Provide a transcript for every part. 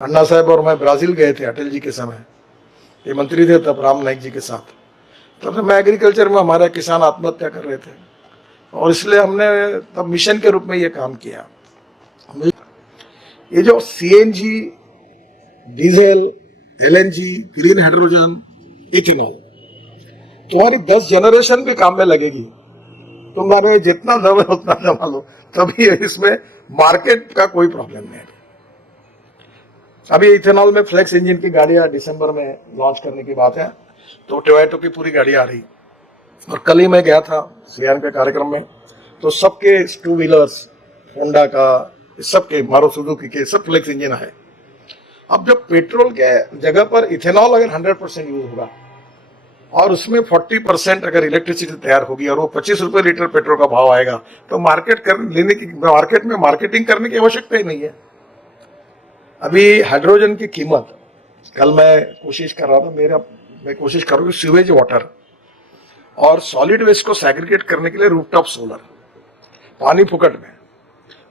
अन्ना साहब और मैं ब्राजील गए थे अटल जी के समय, ये मंत्री थे तब राम नाईक जी के साथ। तब मैं एग्रीकल्चर में, हमारे किसान आत्महत्या कर रहे थे और इसलिए हमने तब मिशन के रूप में ये काम किया। ये जो CNG, diesel, LNG, green hydrogen, ethanol, तुम्हारी 10 जनरेशन भी काम में लगेगी। तुम्हारे जितना दम है उतना जमा लो, तभी इसमें मार्केट का कोई प्रॉब्लम नहीं है। अभी इथेनॉल में फ्लेक्स इंजन की गाड़ियां दिसंबर में लॉन्च करने की बात है, तो टोयोटा की पूरी गाड़ी आ रही। और कल ही मैं गया था सियान के कार्यक्रम में, तो सबके टू व्हीलर्स, होंडा का, सबके, मारुति सुजुकी के, सब फ्लेक्स इंजन है। अब जब पेट्रोल के जगह पर इथेनॉल अगर 100% यूज होगा और उसमें 40% अगर इलेक्ट्रिसिटी तैयार होगी और वो 25 रुपए लीटर पेट्रोल का भाव आएगा, तो मार्केट में मार्केटिंग करने की आवश्यकता ही नहीं है। अभी हाइड्रोजन की कीमत, कल मैं कोशिश कर रहा था, मैं कोशिश कर रहा हूँ सीवेज वाटर और सॉलिड वेस्ट को सेग्रीगेट करने के लिए रूफटॉप सोलर, पानी फुकट में,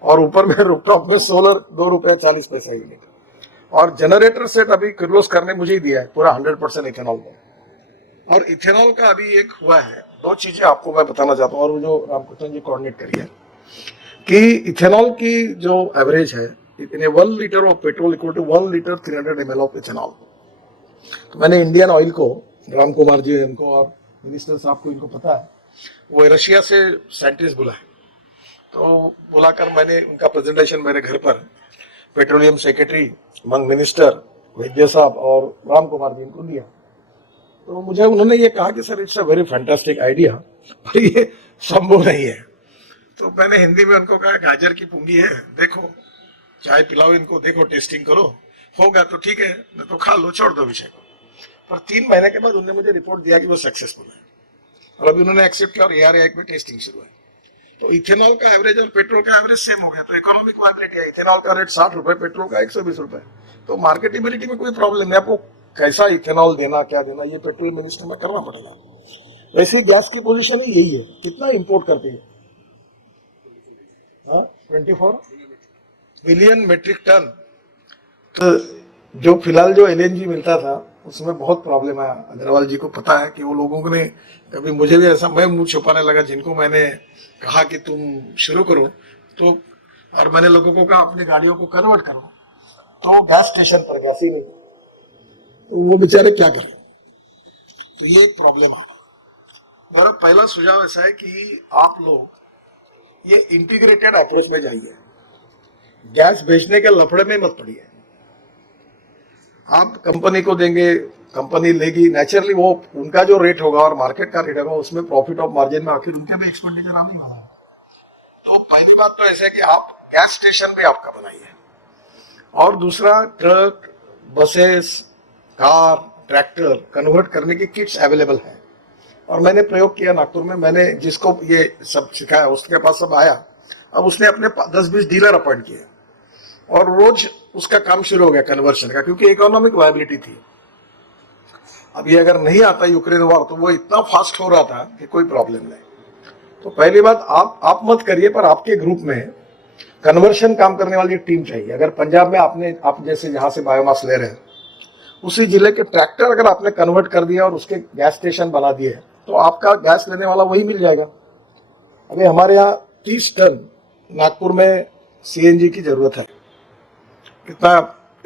और ऊपर में रूफटॉप में सोलर 2 रुपया 40 पैसा ही नहीं। और जनरेटर सेट अभी क्लोज करने मुझे ही दिया है पूरा 100% इथेनॉल में। और इथेनॉल का अभी एक हुआ है, 2 चीजें आपको मैं बताना चाहता हूँ, और वो जो रामकृष्ण जी कोऑर्डिनेट करी है कि इथेनॉल की जो एवरेज है, in 1 litre of petrol equal to 1 litre 300 ml of ethanol. तो मैंने इंडियन ऑयल को, राम कुमार जी इनको और मिनिस्टर साहब को, इनको पता है, वो रशिया से साइंटिस्ट बुलाए, तो बुलाकर मैंने उनका प्रेजेंटेशन मेरे घर पर पेट्रोलियम सेक्रेटरी, मिनिस्टर वैद्य साहब और राम कुमार जी इनको दिया। तो मुझे उन्होंने ये कहा कि sir it's a very fantastic idea, पर ये संभव नहीं है। तो मैंने हिंदी में उनको कहा गाजर की पूंगी है, देखो, चाय पिलाओ इनको, देखो, टेस्टिंग करो, होगा तो ठीक है, नहीं तो खा लो, छोड़ दो विषय को। पर 3 महीने के बाद उन्होंने मुझे रिपोर्ट दिया कि वो सक्सेसफुल है, और अभी उन्होंने एक्सेप्ट किया और ARAI में टेस्टिंग शुरू है। तो इथेनॉल का एवरेज और पेट्रोल का एवरेज सेम हो गया, तो इकोनॉमिक वाइबिलिटी है। इथेनॉल का रेट 60 रुपए, पेट्रोल का 120 रुपए, तो मार्केटेबिलिटी में कोई प्रॉब्लम नहीं। आपको कैसा इथेनॉल देना, क्या देना, ये पेट्रोल मिनिस्टर में करना पड़ेगा। वैसे गैस की पोजीशन ही यही है। कितना इंपोर्ट करती है? 24 बिलियन मेट्रिक टन। तो जो फिलहाल जो LNG मिलता था उसमें बहुत प्रॉब्लम है। अग्रवाल जी को पता है कि वो लोगों ने कभी, मुझे भी ऐसा, मैं मुंह छुपाने लगा, जिनको मैंने कहा कि तुम शुरू करो, तो और मैंने लोगों को कहा अपनी गाड़ियों को कन्वर्ट करो, तो गैस स्टेशन पर गैस ही नहीं, तो वो बेचारे क्या करें। तो ये एक प्रॉब्लम है। मेरा पहला सुझाव ऐसा है कि आप लोग ये इंटीग्रेटेड अप्रोच में जाइए, गैस बेचने के लफड़े में मत पड़िए। आप कंपनी को देंगे, कंपनी लेगी, नेचुरली वो उनका जो रेट होगा और मार्केट का रेट होगा, उसमें प्रॉफिट ऑफ मार्जिन में आखिर उनके भी एक्सपेंडिचर आने वाला है। तो पहली बात तो ऐसे है कि आप गैस स्टेशन भी आपका बनाइए, और दूसरा, truck, buses, car, tractor convert करने की किट्स अवेलेबल है। और मैंने प्रयोग किया नागपुर में, मैंने जिसको ये सब सिखाया उसके पास सब आया, अब उसने अपने 10-20 डीलर अपॉइंट किए और रोज उसका काम शुरू हो गया कन्वर्शन का, क्योंकि इकोनॉमिक वायबिलिटी थी। अब ये अगर नहीं आता यूक्रेन वॉर, तो वो इतना फास्ट हो रहा था कि कोई प्रॉब्लम नहीं। तो पहली बात, आप मत करिए, पर आपके ग्रुप में कन्वर्शन काम करने वाली टीम चाहिए। अगर पंजाब में आप जैसे जहां से बायोमास ले रहे हैं, उसी जिले के ट्रैक्टर अगर आपने कन्वर्ट कर दिया और उसके गैस स्टेशन बना दिए, तो आपका गैस लेने वाला वही मिल जाएगा। अभी हमारे यहाँ 30 टन नागपुर में CNG की जरूरत है,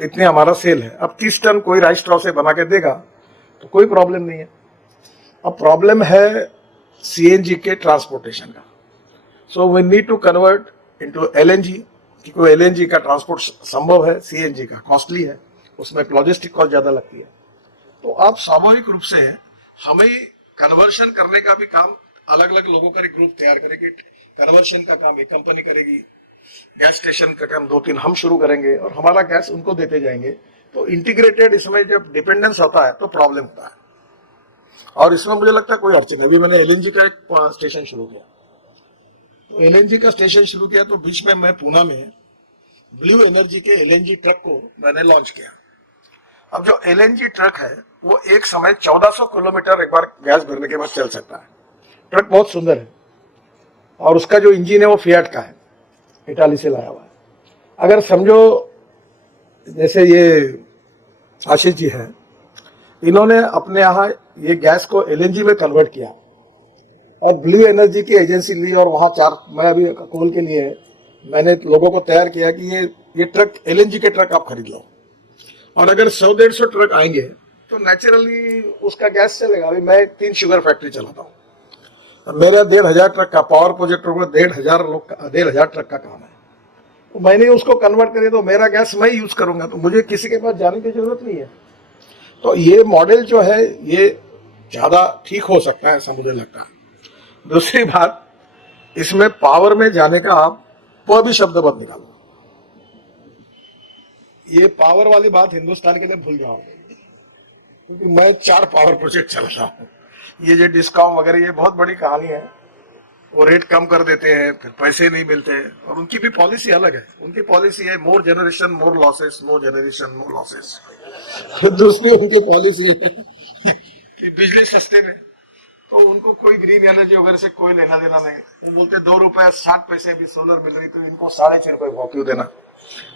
इतने हमारा सेल है। अब 30 टन कोई राइस स्ट्रॉ से बना के देगा तो कोई प्रॉब्लम नहीं है। अब प्रॉब्लम है CNG के ट्रांसपोर्टेशन का। So we need to convert into LNG, कि कोई LNG का ट्रांसपोर्ट संभव है, CNG का कॉस्टली है, उसमें लॉजिस्टिक कॉस्ट ज्यादा लगती है। तो आप स्वाभाविक रूप से हमें कन्वर्शन करने का भी काम, अलग अलग लोगों का एक ग्रुप तैयार करेगी, कन्वर्शन का काम एक कंपनी करेगी, गैस स्टेशन का काम 2-3 हम शुरू करेंगे और हमारा गैस उनको देते जाएंगे। तो इंटीग्रेटेड, इसमें जब डिपेंडेंस आता है तो प्रॉब्लम होता है, और इसमें मुझे लगता है कोई अड़चन नहीं। अभी मैंने LNG का एक स्टेशन शुरू किया, तो LNG का स्टेशन शुरू किया, तो बीच में मैं पूना में ब्लू एनर्जी के LNG ट्रक को मैंने लॉन्च किया। अब जो LNG ट्रक है वो एक समय 1400 किलोमीटर एक बार गैस भरने के बाद चल सकता है। ट्रक बहुत सुंदर है, और उसका जो इंजन है वो फिएट का है, इटाली से लाया हुआ है। अगर समझो जैसे ये आशीष जी हैं, इन्होंने अपने यहाँ ये गैस को एलएनजी में कन्वर्ट किया और ब्लू एनर्जी की एजेंसी ली और वहाँ मैं अभी कोल के लिए मैंने लोगों को तैयार किया कि ये ट्रक एलएनजी के ट्रक आप खरीद लो और अगर 100-150 ट्रक आएंगे तो नेचुरली उसका गैस चलेगा। अभी मैं 3 शुगर फैक्ट्री चलाता हूँ, मेरा 1,500 ट्रक का पावर प्रोजेक्ट होगा, 1,500 ट्रक का काम है। तो मैंने उसको कन्वर्ट करे तो मेरा गैस मैं यूज करूंगा, तो मुझे किसी के पास जाने की जरूरत नहीं है। तो ये मॉडल जो है ये ज्यादा ठीक हो सकता है ऐसा मुझे लगता है। दूसरी बात, इसमें पावर में जाने का आप कोई भी शब्द मत निकालो। ये पावर वाली बात हिंदुस्तान के लिए भूल जाओ, क्योंकि मैं 4 पावर प्रोजेक्ट चल रहा हूँ। ये जो डिस्काउंट वगैरह ये बहुत बड़ी कहानी है। वो रेट कम कर देते हैं, फिर पैसे नहीं मिलते, और उनकी भी पॉलिसी अलग है। उनकी पॉलिसी है मोर जनरेशन मोर लॉसेस, मोर जनरेशन मोर लॉसेस। दूसरी उनकी पॉलिसी है कि बिजली सस्ते में, तो उनको कोई ग्रीन एनर्जी वगैरह से कोई लेना देना नहीं। वो बोलते 2 रुपए 60 पैसे भी सोलर मिल रही, तो इनको 6.5 रुपए भाव क्यों देना।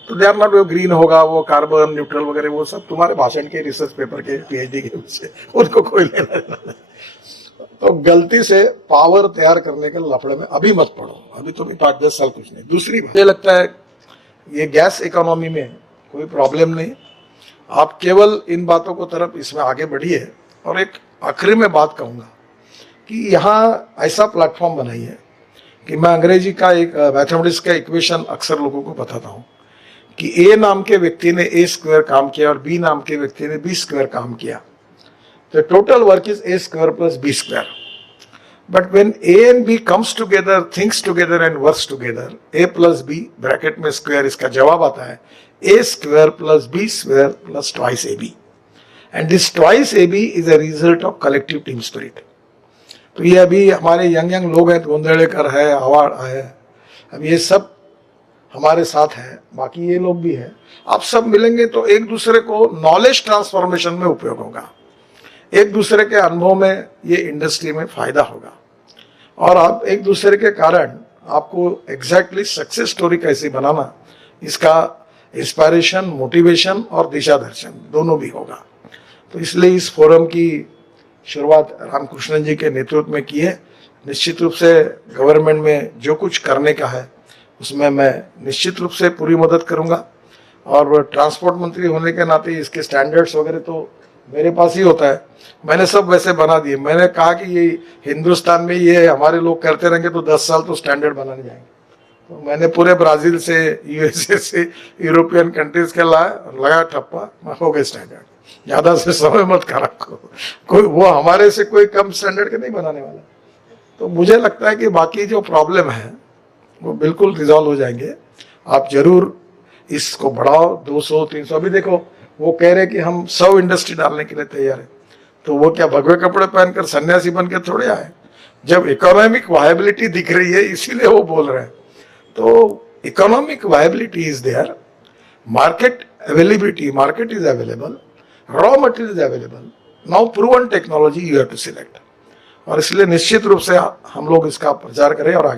तो दे आर नॉट वो ग्रीन होगा, वो कार्बन न्यूट्रल वगैरह, वो सब तुम्हारे भाषण के रिसर्च पेपर के पीएचडी के से उनको कोई लेना देना नहीं। तो गलती से पावर तैयार करने के लफड़े में अभी मत पड़ो, अभी तो भी 5-10 साल कुछ नहीं। दूसरी बात, मुझे लगता है ये गैस इकोनॉमी में कोई प्रॉब्लम नहीं, आप केवल इन बातों को तरफ इसमें आगे बढ़िए। और एक आखिरी में बात कहूंगा कि यहाँ ऐसा प्लेटफॉर्म बनाइए कि मैं अंग्रेजी का एक मैथमेटिक्स का इक्वेशन अक्सर लोगों को बताता हूँ कि ए नाम के व्यक्ति ने ए स्क्वायर काम किया और बी नाम के व्यक्ति ने बी स्क्वायर काम किया, the total work is a square plus b square. But when a and b comes together, thinks together and works together, a plus b bracket में स्क्वायर, इसका जवाब आता है a square plus b square plus twice ab. And this twice ab is a result of collective team spirit. तो ये अभी हमारे young लोग हैं, गोंदेड़ेकर है, आवाड़ है, अब ये सब हमारे साथ है, बाकी ये लोग भी है। आप सब मिलेंगे तो एक दूसरे को नॉलेज ट्रांसफॉर्मेशन में उपयोग होगा, एक दूसरे के अनुभव में ये इंडस्ट्री में फायदा होगा, और आप एक दूसरे के कारण आपको एग्जैक्टली सक्सेस स्टोरी कैसे बनाना, इसका इंस्पायरेशन, मोटिवेशन और दिशा दर्शन दोनों भी होगा। तो इसलिए इस फोरम की शुरुआत रामकृष्णन जी के नेतृत्व में की है। निश्चित रूप से गवर्नमेंट में जो कुछ करने का है उसमें मैं निश्चित रूप से पूरी मदद करूंगा, और ट्रांसपोर्ट मंत्री होने के नाते इसके स्टैंडर्ड्स वगैरह तो मेरे पास ही होता है, मैंने सब वैसे बना दिए। मैंने कहा कि ये हिंदुस्तान में ये हमारे लोग करते रहेंगे तो 10 साल तो स्टैंडर्ड बनाने जाएंगे। तो मैंने पूरे ब्राजील से, यूएसए से, यूरोपियन कंट्रीज के लगा ठप्पा, हो गए स्टैंडर्ड। ज्यादा से समय मत खराब, कोई वो हमारे से कोई कम स्टैंडर्ड के नहीं बनाने वाला। तो मुझे लगता है कि बाकी जो प्रॉब्लम है वो बिल्कुल रिजॉल्व हो जाएंगे। आप जरूर इसको बढ़ाओ, 200-300। अभी देखो वो कह रहे कि हम 100 इंडस्ट्री डालने के लिए तैयार है, तो वो क्या भगवे कपड़े पहनकर सन्यासी बन के थोड़े आए। जब इकोनॉमिक वायबिलिटी दिख रही है इसीलिए वो बोल रहे हैं। तो economic viability is there, market availability, market is available, raw material is available, now proven technology you have to select. और इसलिए निश्चित रूप से हम लोग इसका प्रचार करें और आगे